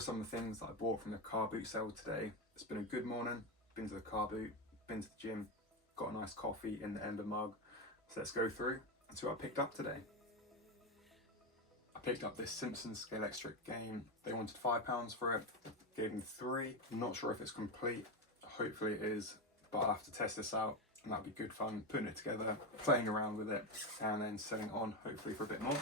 are some of the things that I bought from the carboot sale today. It's been a good morning. Been to the carboot, been to the gym, got a nice coffee in the Ender mug. So let's go through and see what I picked up today. I picked up this Simpsons Scale Extra game. They wanted £5 for it, gave them 3. I'm not sure if it's complete, hopefully it is, but I'll have to test this out and that'll be good fun, putting it together, playing around with it, and then selling it on, hopefully for a bit more.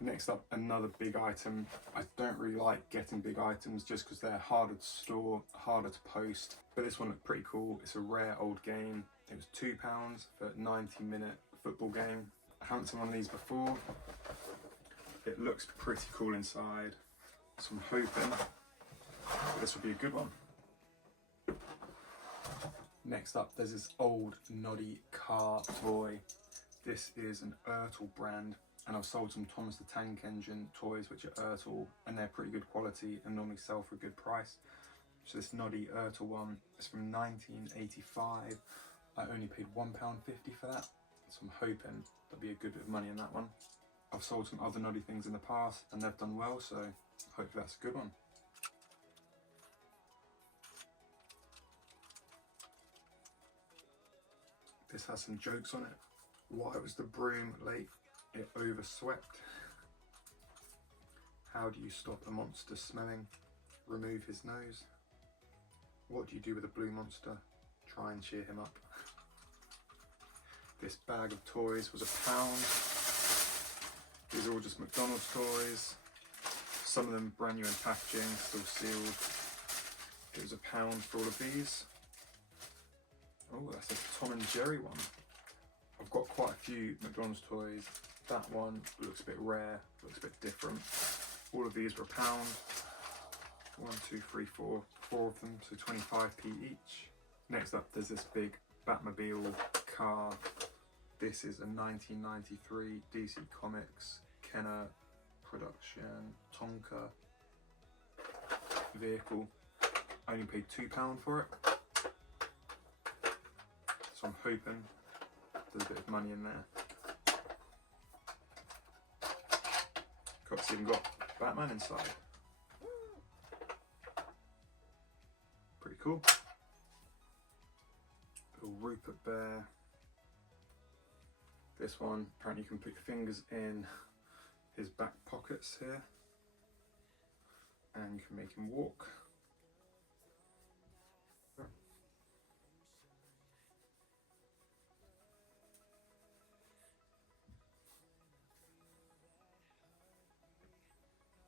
Next up, another big item. I don't really like getting big items just because they're harder to store, harder to post, but this one looked pretty cool. It's a rare old game. It was £2 for a 90-minute football game. I haven't seen one of these before. It looks pretty cool inside, so I'm hoping this will be a good one. Next up, there's this old noddy car toy. This is an Ertl brand, and I've sold some Thomas the Tank Engine toys which are Ertl, and they're pretty good quality and normally sell for a good price. So this noddy Ertl one is from 1985. I only paid £1.50 for that, so I'm hoping there'll be a good bit of money in that one. I've sold some other noddy things in the past and they've done well, so hopefully that's a good one. This has some jokes on it. Why was the broom late? It overswept. How do you stop a monster smelling? Remove his nose. What do you do with a blue monster? Try and cheer him up. This bag of toys was £1. These are all just McDonald's toys. Some of them brand new in packaging, still sealed. It was £1 for all of these. Oh, that's a Tom and Jerry one. I've got quite a few McDonald's toys. That one looks a bit rare, looks a bit different. All of these were £1. 1, 2, 3, 4 of them, so 25p each. Next up, there's this big Batmobile car. This is a 1993 DC Comics Kenner production Tonka vehicle. I only paid £2 for it. So I'm hoping there's a bit of money in there. It's even got Batman inside. Pretty cool. Little Rupert Bear. This one, apparently you can put your fingers in his back pockets here and you can make him walk.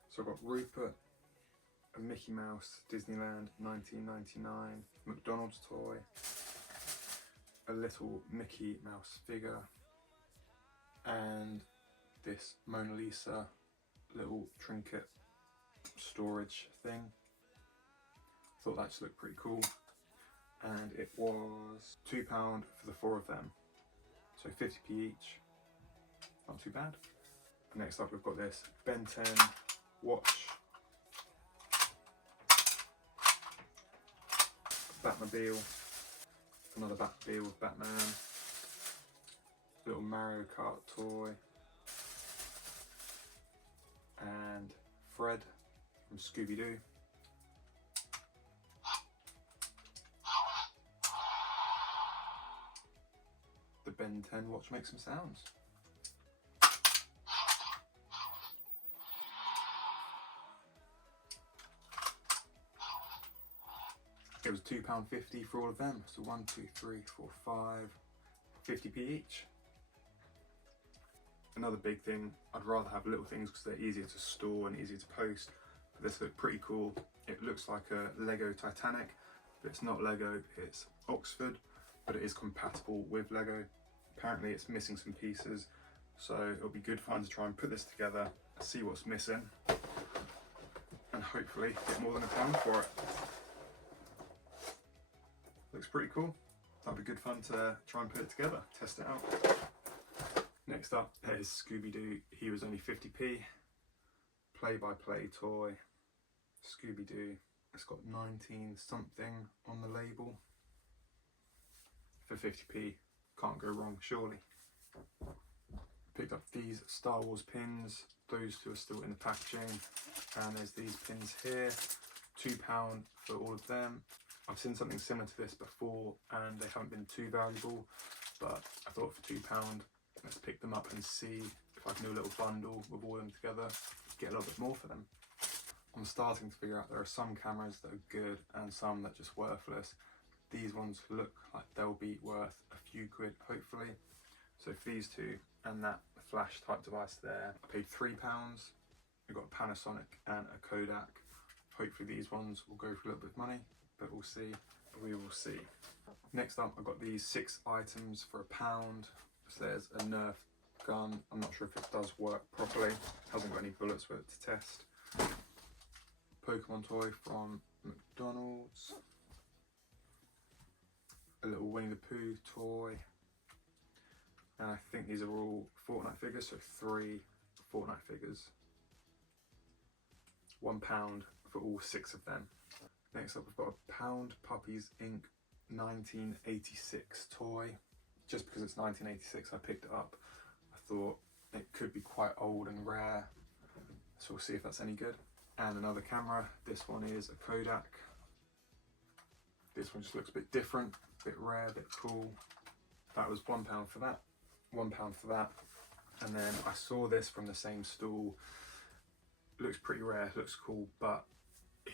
So I've got Rupert, a Mickey Mouse, Disneyland, 1999, McDonald's toy, a little Mickey Mouse figure, and this Mona Lisa little trinket storage thing. Thought that just looked pretty cool. And it was £2 for the 4 of them. So 50p each, not too bad. Next up we've got this Ben 10 watch, Batmobile, another Batmobile with Batman, little Mario Kart toy, and Fred from Scooby-Doo. The Ben 10 watch makes some sounds. It was £2.50 for all of them. So 1, 2, 3, 4, 5, 50p each. Another big thing, I'd rather have little things because they're easier to store and easier to post. But this looked pretty cool. It looks like a Lego Titanic, but it's not Lego, it's Oxford, but it is compatible with Lego. Apparently it's missing some pieces, so it'll be good fun to try and put this together, see what's missing, and hopefully get more than £1 for it. Looks pretty cool. That'll be good fun to try and put it together, test it out. Next up is Scooby-Doo. He was only 50p. Play-by-play toy. Scooby-Doo. It's got 19 something on the label. For 50p, can't go wrong surely. Picked up these Star Wars pins. those two are still in the packaging. And there's these pins here, £2 for all of them. I've seen something similar to this before and they haven't been too valuable, but I thought for £2, let's pick them up and see if I can do a little bundle with all of them together, get a little bit more for them. I'm starting to figure out there are some cameras that are good and some that are just worthless. These ones look like they'll be worth a few quid, hopefully. So for these two and that flash type device there, I paid £3. We've got a Panasonic and a Kodak. Hopefully these ones will go for a little bit of money, but we'll see. We will see. Next up, I've got these 6 items for £1. So there's a Nerf gun. I'm not sure if it does work properly. Hasn't got any bullets with it to test. Pokemon toy from McDonald's. A little Winnie the Pooh toy. And I think these are all Fortnite figures, so 3 Fortnite figures. £1 for all 6 of them. Next up, we've got a Pound Puppies Inc. 1986 toy. Just because it's 1986, I picked it up. I thought it could be quite old and rare, so we'll see if that's any good. And another camera. This one is a Kodak. This one just looks a bit different, a bit rare, a bit cool. That was £1 for that. £1 for that. And then I saw this from the same stall. Looks pretty rare, looks cool, but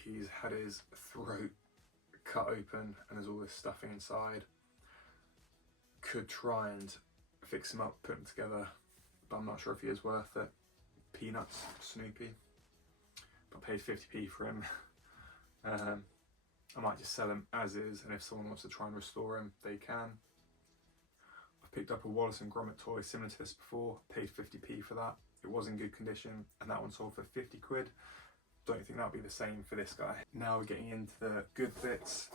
he's had his throat cut open and there's all this stuffing inside. Could try and fix him up, put him together, but I'm not sure if he is worth it. Peanuts, Snoopy. But I paid 50p for him. I might just sell him as is, and if someone wants to try and restore him, they can. I've picked up a Wallace and Gromit toy similar to this before, paid 50p for that. It was in good condition, and that one sold for 50 quid. Don't think that'll be the same for this guy. Now we're getting into the good bits.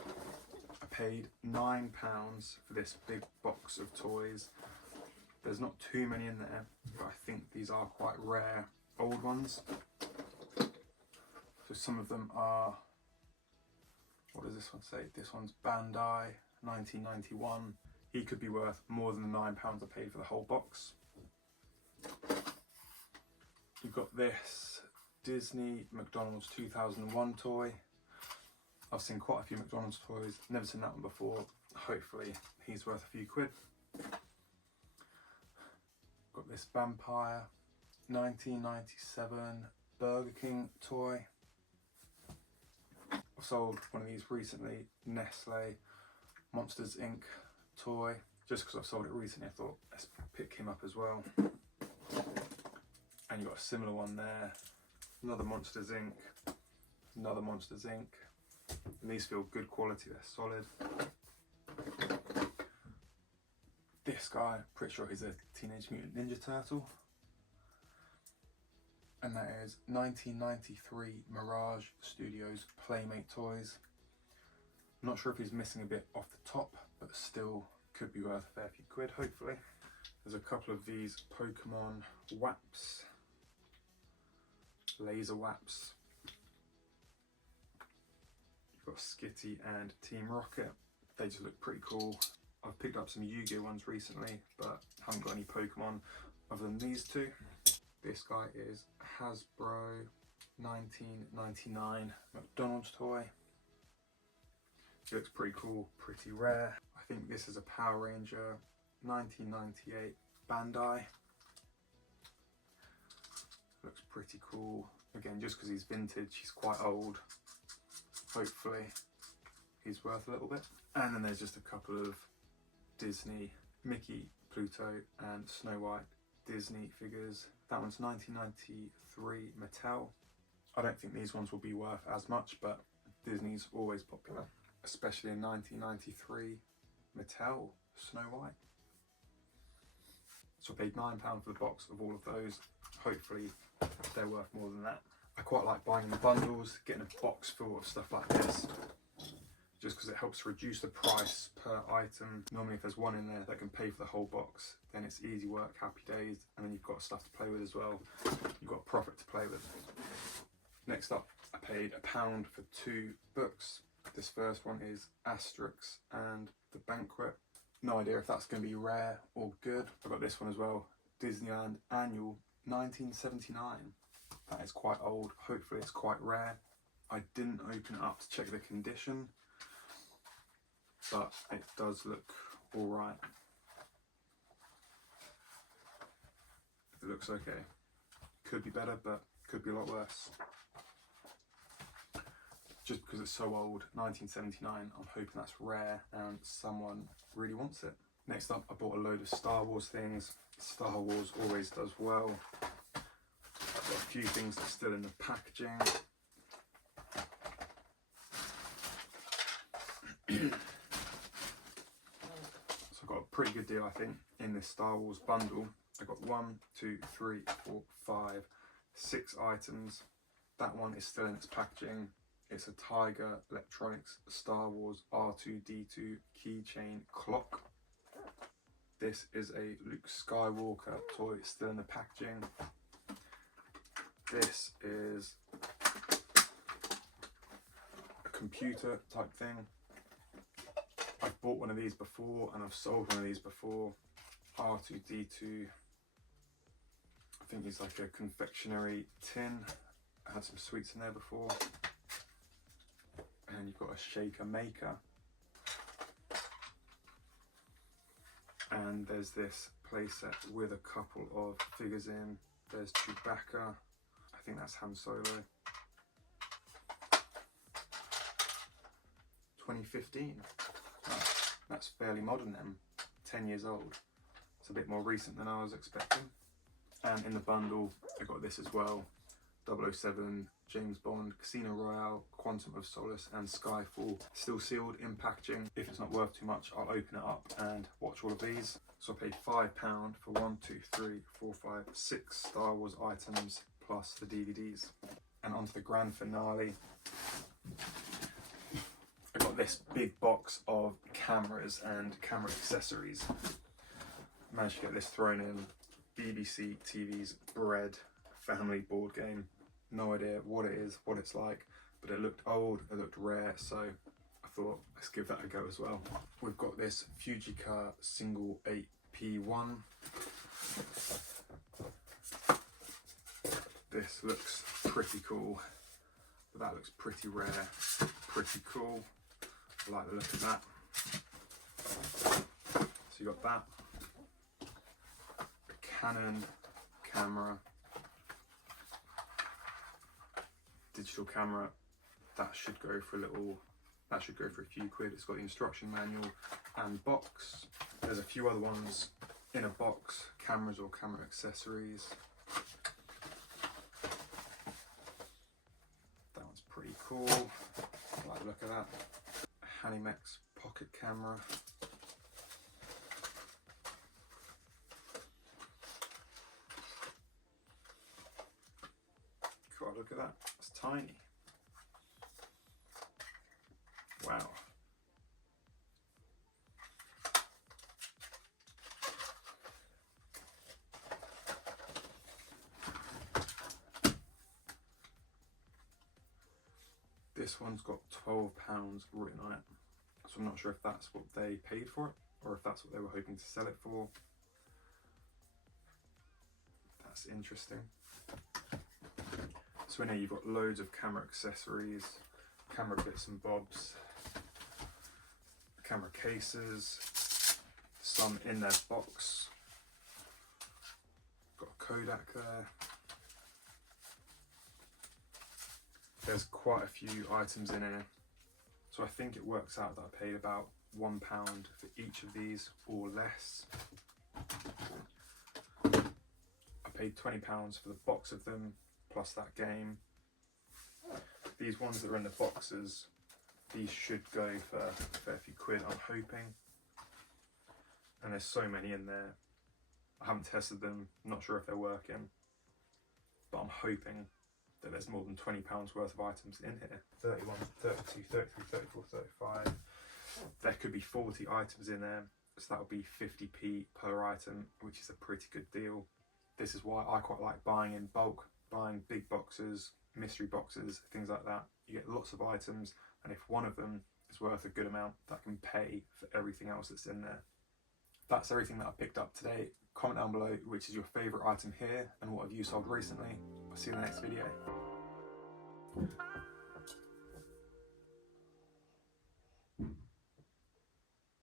I paid £9 for this big box of toys. There's not too many in there, but I think these are quite rare old ones. So some of them are, what does this one say? This one's Bandai, 1991. He could be worth more than the £9 I paid for the whole box. You've got this Disney McDonald's 2001 toy. I've seen quite a few McDonald's toys, never seen that one before. Hopefully he's worth a few quid. Got this Vampire 1997 Burger King toy. I've sold one of these recently, Nestle Monsters Inc. toy. Just because I've sold it recently, I thought let's pick him up as well. And you've got a similar one there. Another Monsters Inc. Another Monsters Inc. And these feel good quality, they're solid. This guy, pretty sure he's a Teenage Mutant Ninja Turtle. And that is 1993 Mirage Studios Playmate Toys. I'm not sure if he's missing a bit off the top, but still could be worth a fair few quid, hopefully. There's a couple of these Pokemon Waps, laser Waps. You've got Skitty and Team Rocket. They just look pretty cool. I've picked up some Yu-Gi-Oh ones recently, but haven't got any Pokemon other than these two. This guy is Hasbro 1999 McDonald's toy. It looks pretty cool, pretty rare. I think this is a Power Ranger 1998 Bandai. Looks pretty cool. Again, just because he's vintage, he's quite old. Hopefully he's worth a little bit. And then there's just a couple of Disney, Mickey, Pluto and Snow White Disney figures. That one's 1993 Mattel. I don't think these ones will be worth as much, but Disney's always popular, especially in 1993 Mattel Snow White. So I paid £9 for the box of all of those. Hopefully they're worth more than that. I quite like buying the bundles, getting a box full of stuff like this, just because it helps reduce the price per item. Normally if there's one in there that can pay for the whole box, then it's easy work, happy days, and then you've got stuff to play with as well. You've got profit to play with. Next up, I paid £1 for 2 books. This first one is Asterix and the Banquet. No idea if that's going to be rare or good. I've got this one as well, Disneyland Annual 1979. That is quite old. Hopefully it's quite rare. I didn't open it up to check the condition, but it does look alright. It looks okay. Could be better, but could be a lot worse. Just because it's so old, 1979, I'm hoping that's rare and someone really wants it. Next up, I bought a load of Star Wars things. Star Wars always does well. I've got a few things that are still in the packaging. So I got a pretty good deal, I think, in this Star Wars bundle. I got 1, 2, 3, 4, 5, 6 items. That one is still in its packaging. It's a Tiger Electronics Star Wars R2-D2 keychain clock. This is a Luke Skywalker toy, still in the packaging. This is a computer type thing. I've bought one of these before and I've sold one of these before. R2-D2. I think it's like a confectionery tin. I had some sweets in there before. And you've got a shaker maker. And there's this playset with a couple of figures in. There's Chewbacca. I think that's Han Solo. 2015. Oh, that's fairly modern then. 10 years old. It's a bit more recent than I was expecting. And in the bundle, I got this as well. 007, James Bond, Casino Royale, Quantum of Solace and Skyfall. Still sealed in packaging. If it's not worth too much, I'll open it up and watch all of these. So I paid £5 for 1, 2, 3, 4, 5, 6 Star Wars items plus the DVDs. And onto the grand finale. I got this big box of cameras and camera accessories. Managed to get this thrown in. BBC TV's Bread family board game. No idea what it is, what it's like, but it looked old, it looked rare, so I thought let's give that a go as well. We've got this Fujica single 8P1. This looks pretty cool, but that looks pretty rare, pretty cool. I like the look of that. So you got that. A Canon camera. Digital camera, that should go for a few quid. It's got the instruction manual and box. There's a few other ones in a box, cameras or camera accessories. That one's pretty cool. I like the look of that. A Hanimex pocket camera. God, look at that. It's tiny. Wow. This one's got £12 written on it. So I'm not sure if that's what they paid for it or if that's what they were hoping to sell it for. That's interesting. So in here you've got loads of camera accessories, camera bits and bobs, camera cases, some in their box. Got a Kodak there. There's quite a few items in here. So I think it works out that I paid about £1 for each of these or less. I paid £20 for the box of them, plus that game. These ones that are in the boxes, these should go for a fair few quid, I'm hoping. And there's so many in there. I haven't tested them, not sure if they're working, but I'm hoping that there's more than £20 worth of items in here. 31, 32, 33, 34, 35. There could be 40 items in there, so that would be 50p per item, which is a pretty good deal. This is why I quite like buying in bulk, buying big boxes, mystery boxes, things like that. You get lots of items, and if one of them is worth a good amount, that can pay for everything else that's in there. That's everything that I picked up today. Comment down below which is your favourite item here and what have you sold recently. I'll see you in the next video.